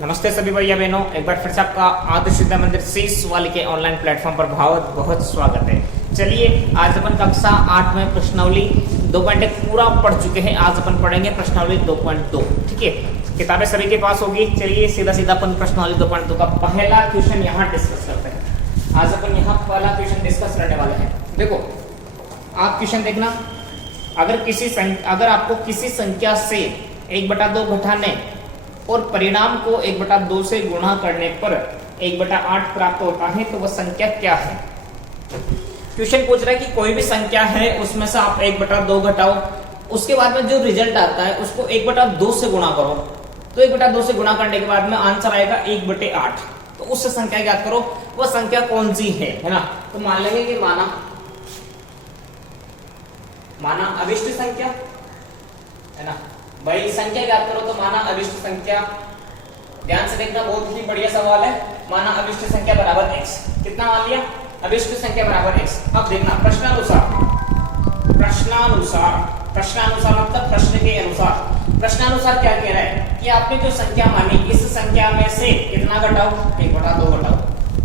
नमस्ते सभी भैया बहनों, एक बार फिर से आपका आदर्श विद्या मंदिर सीस वाली के ऑनलाइन प्लेटफॉर्म पर बहुत बहुत स्वागत है। चलिए आज अपन कक्षा 8 में प्रश्नावली 2.1 पूरा पढ़ चुके हैं। आज अपन पढ़ेंगे प्रश्नावली 2.2। ठीक है, किताबें सभी के पास होगी। चलिए सीधा सीधा अपन प्रश्नावली 2.2 का पहला क्वेश्चन यहाँ डिस्कस करते हैं। आज अपन यहाँ पहला क्वेश्चन डिस्कस करने वाले हैं। देखो आप क्वेश्चन देखना, अगर आपको किसी संख्या से 1/2 घटाने और परिणाम को 1/2 से गुणा करने पर 1/8 प्राप्त होता है तो वह संख्या क्या है। क्वेश्चन पूछ रहा है कि कोई भी संख्या है उसमें से आप 1/2 घटाओ, उसके बाद में जो रिजल्ट आता है उसको 1/2 से गुणा करो, तो 1/2 से गुणा करने के बाद में आंसर आएगा 1/8। तो उससे संख्या ज्ञात करो, वह संख्या कौन सी है ना। तो मान लेंगे कि माना अविष्ट संख्या है ना भाई। संख्या ज्ञात करो तो माना अविष्ट संख्या, ध्यान से देखना बहुत ही बढ़िया सवाल है। माना अविष्ट संख्या बराबर x, कितना मान लिया, अविष्ट संख्या बराबर x। अब देखना प्रश्नानुसार मतलब प्रश्न के अनुसार। प्रश्नानुसार क्या कह रहा है कि आपने जो संख्या मानी इस संख्या में से कितना घटाओ, 1/2 घटाओ।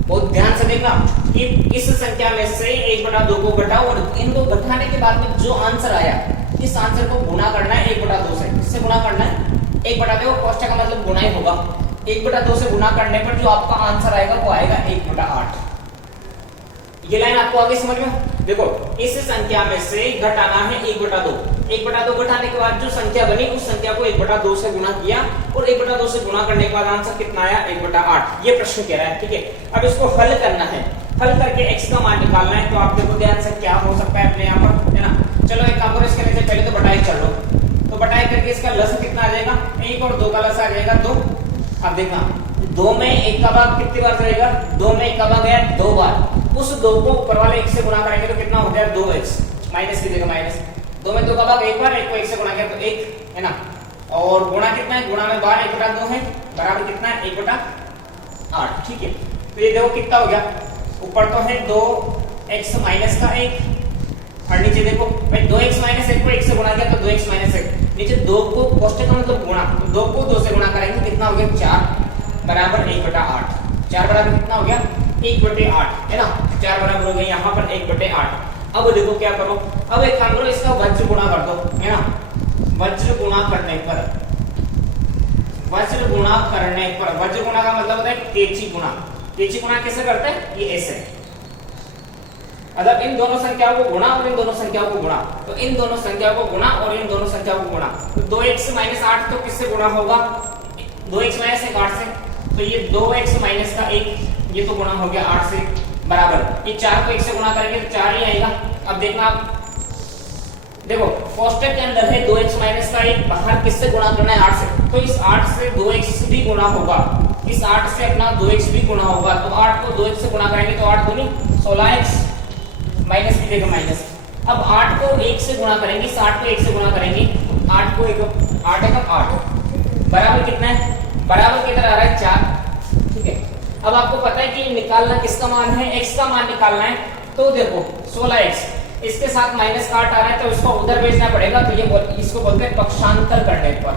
बहुत ध्यान से देखना कि इस संख्या में से 1/2 को घटाओ और इन दो घटाने के बाद में जो आंसर आया इस आंसर को गुणा करना है 1/2 से। किससे गुणा करना है, 1/2 कोष्ठक का मतलब गुणा ही होगा। 1/2 से गुणा करने पर जो आपका आंसर आएगा वो आएगा 1/8। ये लाइन आपको आगे समझ में। देखो इस संख्या में से घटाना है 1/2। 1/2 घटाने के बाद जो संख्या बनी उस संख्या को 1/2 से गुणा किया और 1/2 से गुणा करने के बाद आंसर कितना आया, 1/8। ये प्रश्न कह रहा है। ठीक है, अब इसको हल करना है। हल करके x का मान निकालना है। तो आप देखो ध्यान से क्या हो सकता है अपने यहाँ पर, है ना। चलो एक काम करो, इसके नीचे पहले तो बटाई कर लो। तो बटाई करके इसका लस कितना आ जाएगा, 1 और 2 का लस आ जाएगा 2। अब देखना 2 में 1 का भाग कितनी बार जाएगा, 2 में 1 का भाग गया 2 बार। उस 2 को ऊपर वाले 1 से गुणा करेंगे तो कितना हो गया 2x, माइनस की जगह माइनस। 2 में 2 का भाग 1 बार, 1 को 1 से गुणा किया तो 1 है ना। और गुणा कितना है, गुणा में बार 1/2 है, बराबर कितना है 1/8। ठीक है, तो ये देखो कितना हो गया, ऊपर तो है 2x माइनस का 1 और नीचे देखो भाई 2x माइनस 1 को 1 से गुणा किया तो 2x माइनस 1। नीचे 2 को कोष्ठक का मतलब गुणा, तो 2 को 2 से गुणा करेंगे कितना हो गया 4 बराबर 1/8। 4 बराबर कितना हो गया 1/8 है ना। 4 बराबर हो गया यहाँ पर 1/8। अब देखो क्या करो, अब एक काम करो, इसका वज्र गुणा कर दो, है ना। वज्र गुणा करने पर, वज्र गुणा का मतलब होता है तेजी गुणा। तेजी गुणा कैसे करते हैं, ये ऐसे, मतलब इन दोनों संख्याओं को गुणा और इन दोनों संख्याओं को गुणा, तो इन दोनों संख्याओं को गुणा और इन दोनों संख्याओं को गुणा। तो 2x - 8 तो किससे गुणा होगा, 2x - 1 8 से। तो ये 2x - 1 ये तो गुणा हो गया 8 से, बराबर ये 4 को 1 से गुणा करेंगे तो 4 ही आएगा। अब देखना आप देखो कोष्ठक के अंदर है 2x - 1, बाहर किससे गुणा करना है 8 से। तो इस 8 से 2x भी गुणा होगा, इस 8 से अपना 2x भी गुणा होगा। तो 8 को 2x से गुणा करेंगे तो 8 दूनी 16x, माइनस की जगह माइनस। अब 8 को 1 से गुणा करेंगे, इस 8 को 1 से गुणा करेंगे, 8 को 8 बराबर कितना है, बराबर किधर आ रहा है 4। ठीक है, अब आपको पता है कि निकालना किसका मान है, x का मान निकालना है। तो देखो 16x, इसके साथ माइनस का 8 आ रहा है तो इसको उधर भेजना पड़ेगा। तो ये इसको बोलते हैं पक्षांतर करने पर,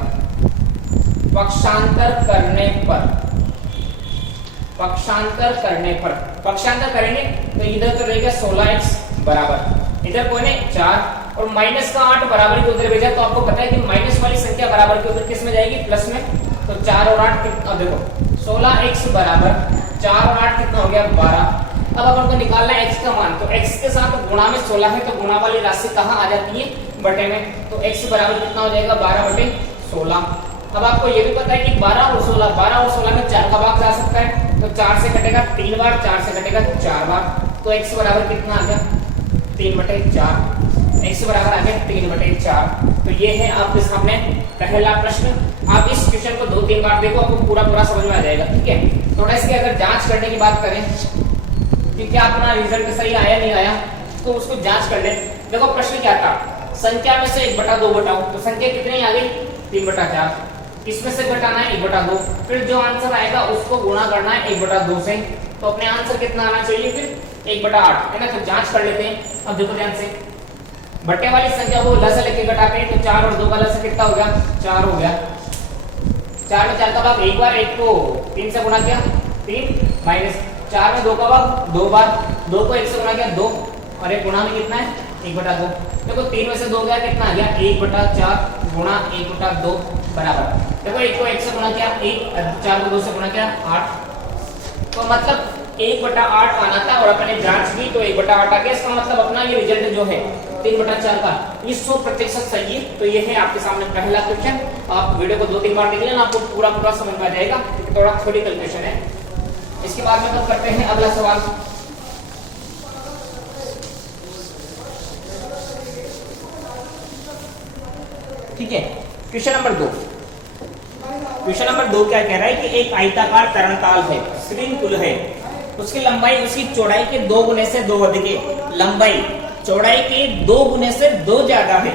पक्षांतर करेंगे तो इधर तो रहेगा 16x बराबर, इधर कोई नहीं 4 और माइनस का 8 बराबर के उधर भेजा। तो आपको पता है कि माइनस वाली संख्या बराबर के उधर किस में जाएगी, प्लस में। तो 4 और 8 कितना, देखो 16x बराबर 4 और 8 कितना हो गया 12। अब अपन को निकालना है x का मान। तो x के साथ गुणा में 16 है तो गुणा वाली राशि कहाँ आ जाती है, बटे में। तो x बराबर कितना हो जाएगा 12/16। अब आपको ये भी पता है कि 12 और 16 में 4 का भाग जा सकता है। तो 4 से कटेगा 3 बार, 4 से कटेगा 4 बार। तो x बराबर कितना आ गया 3/4, x बराबर आ गया 3/4। तो ये है आपके सामने पहला प्रश्न। आप इस क्वेश्चन को 2-3 बार देखो, आपको पूरा समझ में आ जाएगा। ठीक है, थोड़ा इसकी अगर जांच करने की बात करें कि क्या अपना रिजल्ट सही आया नहीं आया तो उसको जांच कर ले। देखो प्रश्न क्या था, संख्या में से 1/2 घटाओ, तो संख्या कितनी आ गई 3/4। इसमें से घटाना है 1/2, फिर जो आंसर आएगा उसको गुणा करना है 1/2 से। तो अपने आंसर कितना आना चाहिए फिर 1/8 है ना। तो जांच कर लेते हैं। अब देखो ध्यान से, बटे वाली संख्या को लस लेके घटाते हैं तो 4 और 2 का लस कितना हो गया 4 हो गया। 4 में 4 का भाग एक बार, एक को 3 से गुणा किया 3 माइनस 4 में 2 का भाग 2 बार, 2 को 1 से गुणा किया 2 और एक गुणा में कितना है 1/2। देखो 3 में से 2 गया कितना आ गया 1/4 गुणा 1/2 बराबर, देखो 1 को 1 से गुणा किया 1, 4 को 2 से गुणा किया 8, तो मतलब 1/8 आना था और अपने जांच की तो 1/8 आ गया। इसका मतलब अपना ये रिजल्ट जो है 3/4 का ये 100% सही है। तो ये है आपके सामने पहला क्वेश्चन। आप वीडियो को 2-3 बार देख लेना, आपको पूरा समझ में आ जाएगा, थोड़ा थोड़ी कैलकुलेशन है। इसके बाद में हम करते हैं अगला सवाल। ठीक है, क्वेश्चन नंबर 2। क्वेश्चन नंबर 2 क्या कह रहा है कि एक आयताकार तरणताल है, स्विमिंग पूल है, उसकी लंबाई उसकी चौड़ाई के 2 गुने से 2 अधिक है, लंबाई चौड़ाई के 2 गुने से 2 ज्यादा है,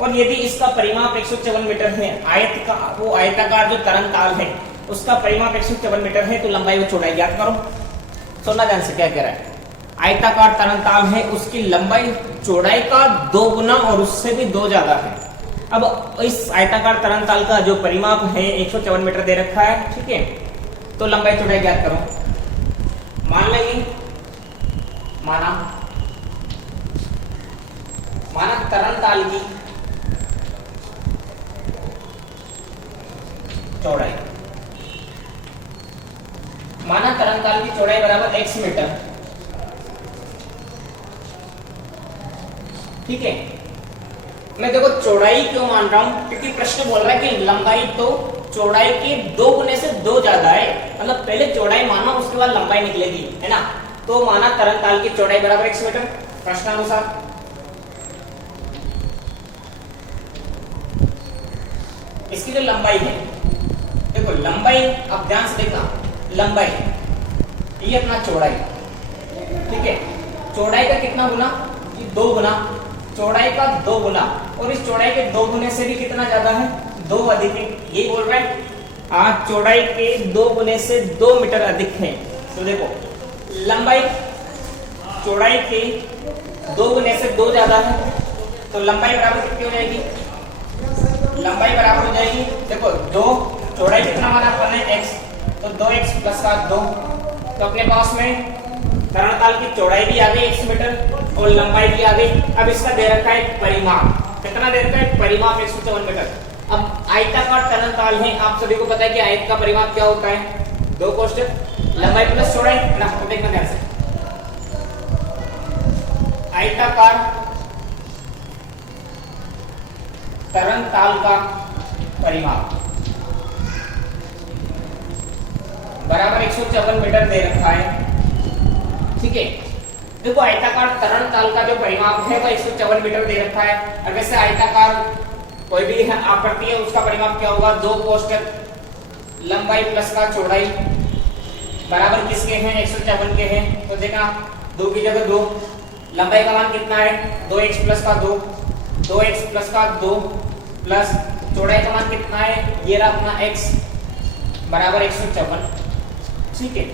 और यदि इसका परिमाप 154 मीटर है, वो आयताकार जो तरणताल है उसका परिमाप 154 मीटर है, तो लंबाई व चौड़ाई ज्ञात करो। सुनना ध्यान से, क्या कह रहा है, आयताकार तरणताल है, उसकी लंबाई चौड़ाई का 2 गुना और उससे भी 2 ज्यादा है। अब इस आयताकार तरणताल का जो परिमाप है 154 मीटर दे रखा है, ठीक है, तो लंबाई चौड़ाई ज्ञात करो। मान लेंगे, माना तरणताल की चौड़ाई, माना तरणताल की चौड़ाई बराबर x मीटर, ठीक है। मैं देखो चौड़ाई क्यों मान रहा हूं, क्योंकि प्रश्न बोल रहा है कि लंबाई तो चौड़ाई के 2 गुने से 2 ज्यादा है, मतलब पहले चौड़ाई माना उसके बाद लंबाई निकलेगी, है ना। तो माना तरणताल की चौड़ाई बराबर x मीटर, प्रश्नानुसार इसकी जो लंबाई है, देखो लंबाई अब ध्यान से देखना, लंबाई ये अपना चौड़ाई, ठीक है, चौड़ाई का कितना गुना, 2 गुना, चौड़ाई का 2 गुना, और इस चौड़ाई के 2 गुने से भी कितना ज्यादा है 2 अधिक है, ये बोल रहा है। आज चौड़ाई के 2 गुने से 2 मीटर अधिक है, तो देखो लंबाई चौड़ाई के 2 गुने से 2 ज्यादा है, तो लंबाई बराबर कितनी हो जाएगी, लंबाई बराबर हो जाएगी, देखो 2, चौड़ाई कितना माना अपन ने x, तो 2x प्लस का 2, तो अपने पास में तरणताल की चौड़ाई भी आ गई x मीटर और लंबाई भी आ गई। अब इसका दे रखा है परिमाप, कितना दे रखा है परिमाप 154 मीटर। अब आयताकार तरणताल है, आप सभी को पता है कि आयत का परिमाप क्या होता है, 2 कोष्ठक लंबाई प्लस चौड़ाई ना, तो देखना ध्यान से, आयताकार तरणताल का परिमाप बराबर 154 मीटर दे रखा है, ठीक है। देखो आयताकार तरणताल का जो परिमाप है वो 154 मीटर दे रखा है। और वैसे आयताकार कोई भी आकृति है उसका परिमाप क्या होगा, 2 कोष्ठक लंबाई प्लस का चौड़ाई बराबर किसके हैं 154 के हैं, तो देखा 2 की जगह 2, लंबाई का मान कितना है 2x प्लस का 2, 2x प्लस का 2 प्लस चौड़ाई का मान कितना है, ये रहा अपना x बराबर 154, ठीक है।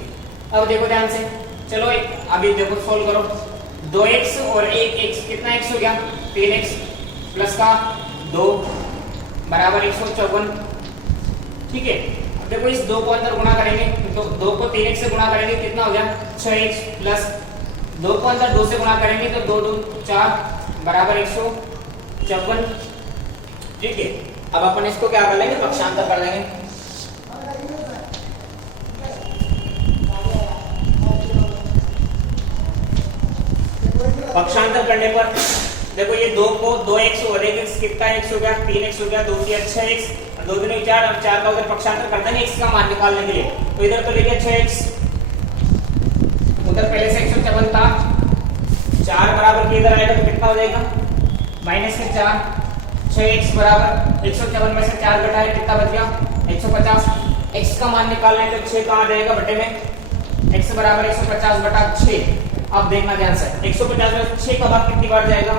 अब देखो ध्यान से, चलो अभी देखो सोल्व करो, 2x और 1x कितना x हो गया 3x प्लस का 2 बराबर 154, ठीक है। अब देखो इस 2 को अंदर गुणा करेंगे तो 2 को 3x से गुणा करेंगे कितना हो गया 6x प्लस 2 को अंदर 2 से गुणा करेंगे तो 2 2 4 बराबर 154, ठीक है। अब अपन इसको क्या कर लेंगे, पक्षांतर कर लेंगे। पक्षांतर करने पर देखो ये 2 को 2x और 1x कितना x हो गया 3x हो गया, 2 की 6x और 2 दूनी 4, अब 4 का उधर पक्षांतर कर देंगे x का मान निकालने के लिए, तो इधर तो ले गया 6x, उधर पहले से 154 था, 4 बराबर के इधर आएगा तो कितना हो जाएगा माइनस के 4, 6x बराबर 154 में से 4 घटाए कितना बच गया 150, x का मान निकालना है तो 6 कहां जाएगा बटे में, x बराबर 150 बटा 6। अब देखना ध्यान से, 150 में 6 का भाग कितनी बार जाएगा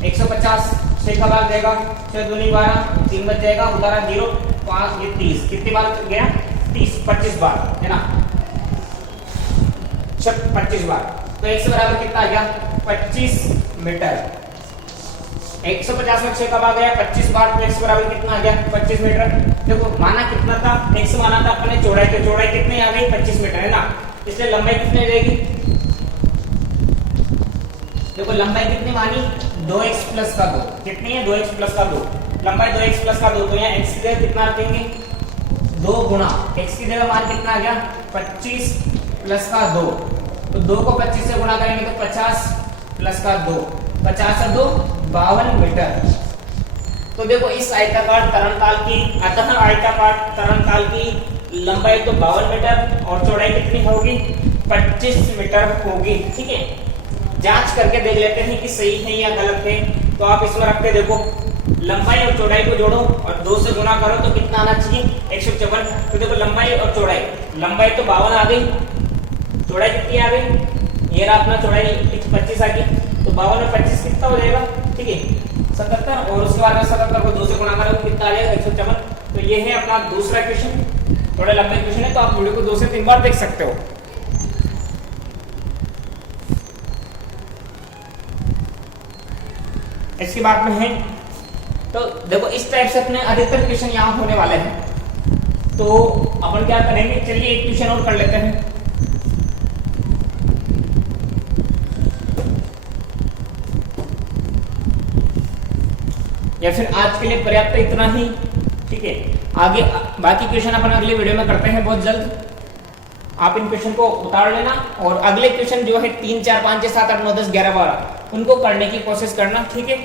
150, 6 का भाग जाएगा 6 दूनी 12, 3 बच जाएगा, उतारा 0 5 ये 30, कितनी बार गया 30 25 बार है ना, 25 बार, तो x बराबर कितना आ गया 25 मीटर, 150 में 6 कब आ गया 25 बार, तो x बराबर कितना आ गया 25 मीटर। देखो माना कितना था, x माना था अपने चौड़ाई, तो चौड़ाई कितनी आ गई 25 मीटर है ना, इसलिए लंबाई कितनी रहेगी, देखो लंबाई कितनी मानी 2x प्लस का 2, कितनी है 2x प्लस का 2, लंबाई 2x प्लस का 2, तो यहाँ x की जगह कितना रखेंगे 2 गुना x की जगह मान कितना आ गया 25 प्लस का 2, तो 2 को 25 से गुणा करेंगे तो 50 प्लस का 2, 50 से 2 52 मीटर। तो देखो इस आयताकार तरंगताल की, अतः आयताकार तरंगताल की लंबाई तो 52 मीटर और चौड़ाई कितनी होगी 25 मीटर होगी। ठीक है, जांच करके देख लेते हैं कि सही है या गलत है। तो आप इसमें रख के देखो, लंबाई और चौड़ाई को जोड़ो और 2 से गुणा करो तो कितना आना चाहिए 154। तो देखो लंबाई और चौड़ाई, लंबाई तो 52 आ गई, चौड़ाई कितनी आ गई, ये रहा अपना चौड़ाई 25 आ गई, तो 52 में 25 कितना हो जाएगा, ठीक है 77, और उसके बाद 77 को 2 से गुणा करोगे कितना आ जाएगा 154। तो ये है अपना दूसरा क्वेश्चन, थोड़ा लंबा क्वेश्चन है, तो आप वीडियो को 2 से 3 बार देख सकते हो। इसके बाद में है, तो देखो इस टाइप से अपने अधिकतर क्वेश्चन यहाँ होने वाले हैं। तो अपन क्या करेंगे, चलिए एक क्वेश्चन और कर लेते हैं। या फिर आज के लिए पर्याप्त इतना ही, ठीक है, आगे बाकी क्वेश्चन अपन अगले वीडियो में करते हैं बहुत जल्द। आप इन क्वेश्चन को उतार लेना और अगले क्वेश्चन जो है 3, 4, 5, 6, 7, 8, 9, 10, 11, 12 उनको करने की कोशिश करना, ठीक है।